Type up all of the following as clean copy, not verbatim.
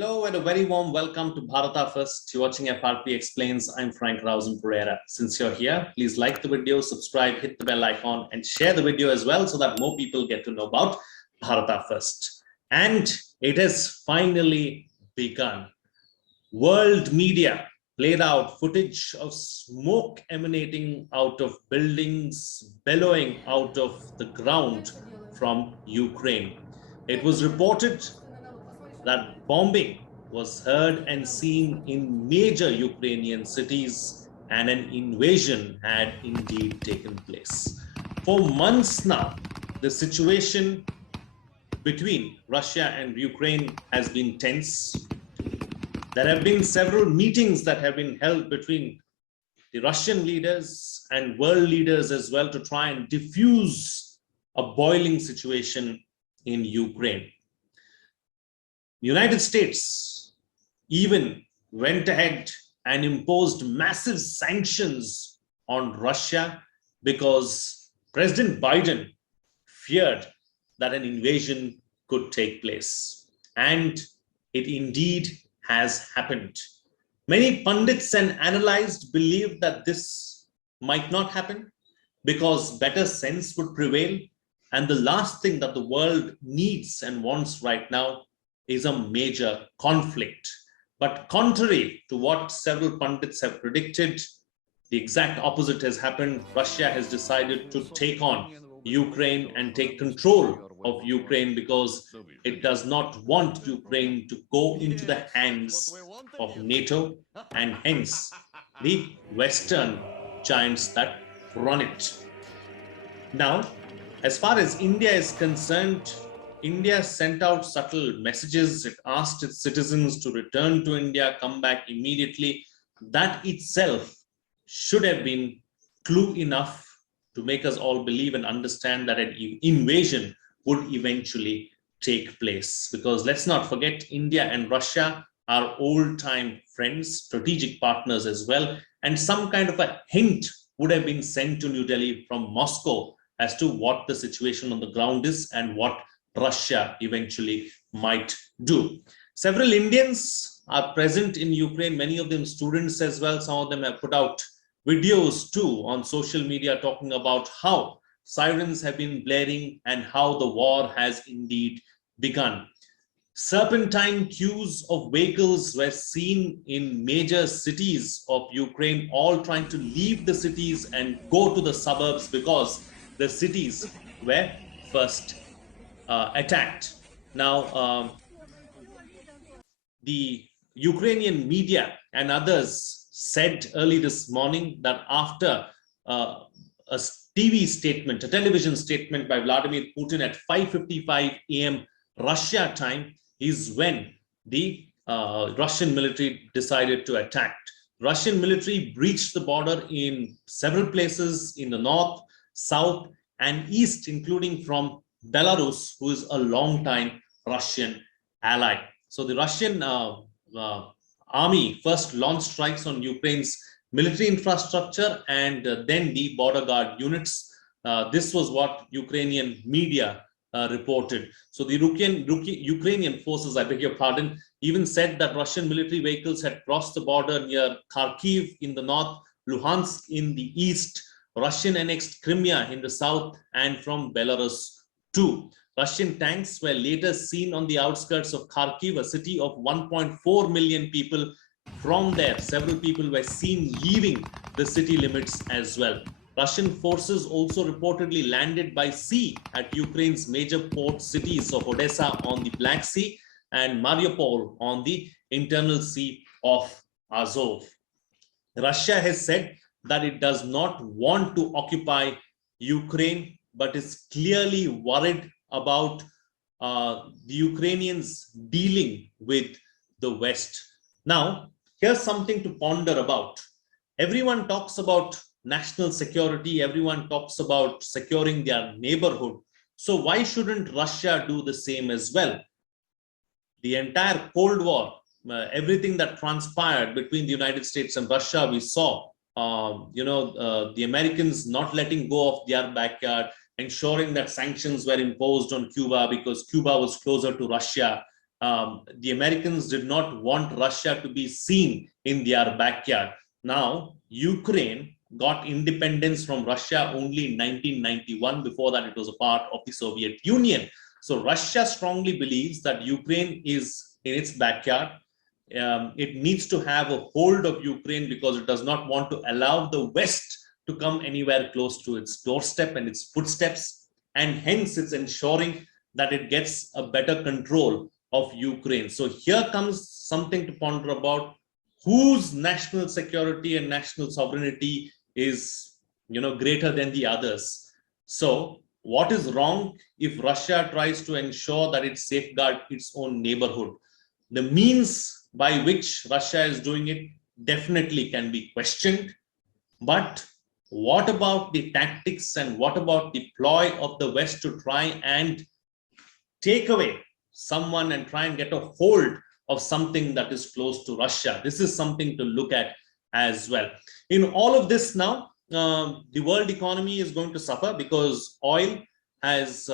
Hello and a very warm welcome to Bharata First. You're watching FRP Explains. I'm frankrausanpereira. Since you're here, please like the video, subscribe, hit the bell icon and share the video as well so that more people get to know about Bharata First. And it has finally begun. World media played out footage of smoke emanating out of buildings, bellowing out of the ground from Ukraine. It was reported that bombing was heard and seen in major Ukrainian cities and an invasion had indeed taken place. For months now, the situation between Russia and Ukraine has been tense. There have been several meetings that have been held between the Russian leaders and world leaders as well to try and diffuse a boiling situation in Ukraine. The United States even went ahead and imposed massive sanctions on Russia because President Biden feared that an invasion could take place. And it indeed has happened. Many pundits and analysts believe that this might not happen because better sense would prevail. And the last thing that the world needs and wants right now is a major conflict. But contrary to what several pundits have predicted, the exact opposite has happened. Russia has decided to take on Ukraine and take control of Ukraine because it does not want Ukraine to go into the hands of NATO and hence the Western giants that run it. Now, as far as India is concerned, India sent out subtle messages. It asked its citizens to return to India, come back immediately. That itself should have been clue enough to make us all believe and understand that an invasion would eventually take place. Because let's not forget, India and Russia are old-time friends, strategic partners as well. And some kind of a hint would have been sent to New Delhi from Moscow as to what the situation on the ground is and what Russia eventually might do. Several Indians are present in Ukraine, many of them students as well. Some of them have put out videos too on social media talking about how sirens have been blaring and how the war has indeed begun. Serpentine queues of vehicles were seen in major cities of Ukraine, all trying to leave the cities and go to the suburbs because the cities were first attacked. Now, the Ukrainian media and others said early this morning that after a television statement by Vladimir Putin at 5:55 a.m. Russia time is when the Russian military decided to attack. Russian military breached the border in several places in the north, south, and east, including from Belarus, who is a long-time Russian ally. So the Russian army first launched strikes on Ukraine's military infrastructure and then the border guard units. This was what Ukrainian media reported. So the Ukrainian forces, I beg your pardon, even said that Russian military vehicles had crossed the border near Kharkiv in the north, Luhansk in the east, Russian annexed Crimea in the south, and from Belarus too. Russian tanks were later seen on the outskirts of Kharkiv, a city of 1.4 million people. From there, several people were seen leaving the city limits as well. Russian forces also reportedly landed by sea at Ukraine's major port cities of Odessa on the Black Sea and Mariupol on the internal sea of Azov. Russia has said that it does not want to occupy Ukraine, but is clearly worried about the Ukrainians dealing with the West. Now, here's something to ponder about. Everyone talks about national security. Everyone talks about securing their neighborhood. So why shouldn't Russia do the same as well? The entire Cold War, everything that transpired between the United States and Russia, we saw, the Americans not letting go of their backyard, ensuring that sanctions were imposed on Cuba because Cuba was closer to Russia. The Americans did not want Russia to be seen in their backyard. Now, Ukraine got independence from Russia only in 1991. Before that, it was a part of the Soviet Union. So Russia strongly believes that Ukraine is in its backyard. It needs to have a hold of Ukraine because it does not want to allow the West to come anywhere close to its doorstep and its footsteps. And hence, it's ensuring that it gets a better control of Ukraine. So here comes something to ponder about: whose national security and national sovereignty is, greater than the others. So what is wrong if Russia tries to ensure that it safeguards its own neighborhood? The means by which Russia is doing it definitely can be questioned. But what about the tactics and what about the ploy of the West to try and take away someone and try and get a hold of something that is close to Russia? This is something to look at as well. In all of this now, the world economy is going to suffer because oil has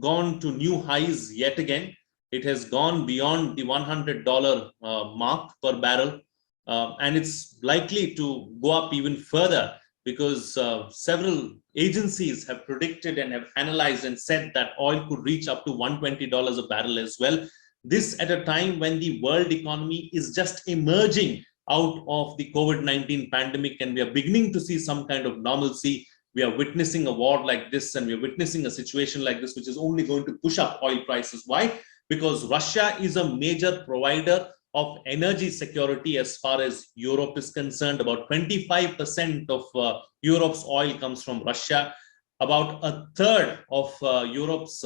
gone to new highs yet again. It has gone beyond the $100 mark per barrel, and it's likely to go up even further because several agencies have predicted and have analyzed and said that oil could reach up to $120 a barrel as well. This at a time when the world economy is just emerging out of the COVID-19 pandemic and we are beginning to see some kind of normalcy. We are witnessing a war like this and we are witnessing a situation like this, which is only going to push up oil prices. Why? Because Russia is a major provider of energy security as far as Europe is concerned. About 25% of Europe's oil comes from Russia. About a third of Europe's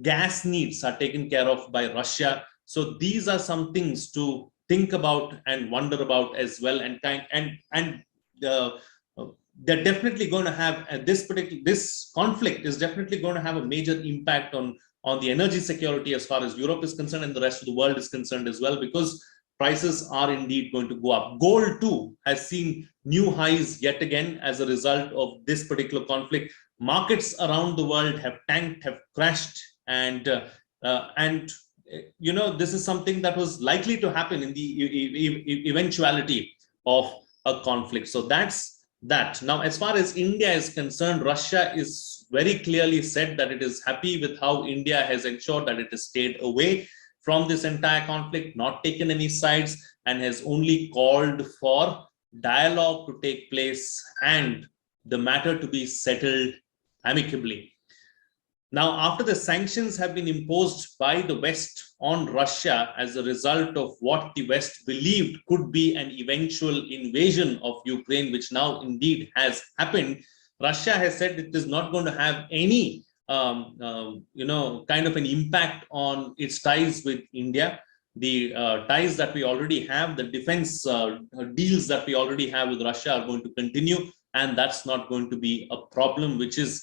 gas needs are taken care of by Russia. So these are some things to think about and wonder about as well. They're definitely going to have this conflict is definitely going to have a major impact on the energy security as far as Europe is concerned and the rest of the world is concerned as well, because prices are indeed going to go up. Gold too has seen new highs yet again as a result of this particular conflict. Markets around the world have tanked, have crashed, and this is something that was likely to happen in the eventuality of a conflict. So that's that. Now, as far as India is concerned, Russia is very clearly said that it is happy with how India has ensured that it has stayed away from this entire conflict, not taken any sides, and has only called for dialogue to take place and the matter to be settled amicably. Now, after the sanctions have been imposed by the West on Russia as a result of what the West believed could be an eventual invasion of Ukraine, which now indeed has happened, Russia has said it is not going to have any kind of an impact on its ties with India. The ties that we already have, the defense deals that we already have with Russia are going to continue, and that's not going to be a problem, which is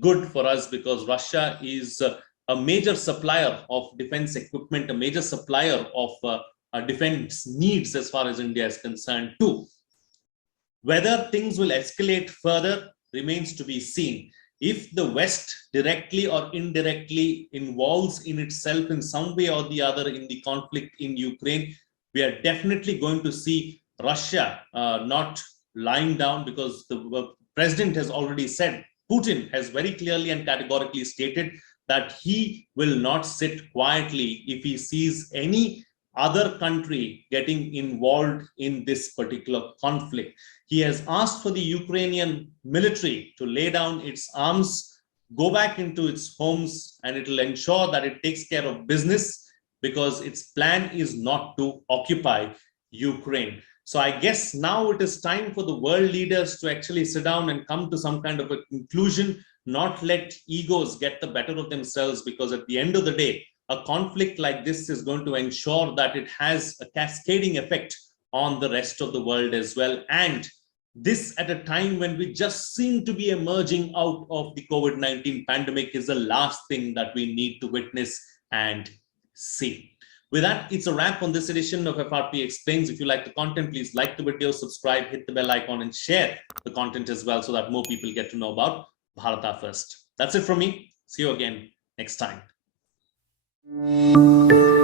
good for us because Russia is a major supplier of defense equipment, a major supplier of defense needs as far as India is concerned too. Whether things will escalate further remains to be seen. If the West directly or indirectly involves in itself in some way or the other in the conflict in Ukraine, we are definitely going to see Russia not lying down, because the president has already said, Putin has very clearly and categorically stated that he will not sit quietly if he sees any other country getting involved in this particular conflict. He has asked for the Ukrainian military to lay down its arms, go back into its homes, and it will ensure that it takes care of business, because its plan is not to occupy Ukraine. So I guess now it is time for the world leaders to actually sit down and come to some kind of a conclusion, not let egos get the better of themselves, because at the end of the day, a conflict like this is going to ensure that it has a cascading effect on the rest of the world as well. And this at a time when we just seem to be emerging out of the COVID-19 pandemic is the last thing that we need to witness and see. With that, it's a wrap on this edition of FRP Explains. If you like the content, please like the video, subscribe, hit the bell icon, and share the content as well so that more people get to know about Bharata first. That's it from me. See you again next time. you.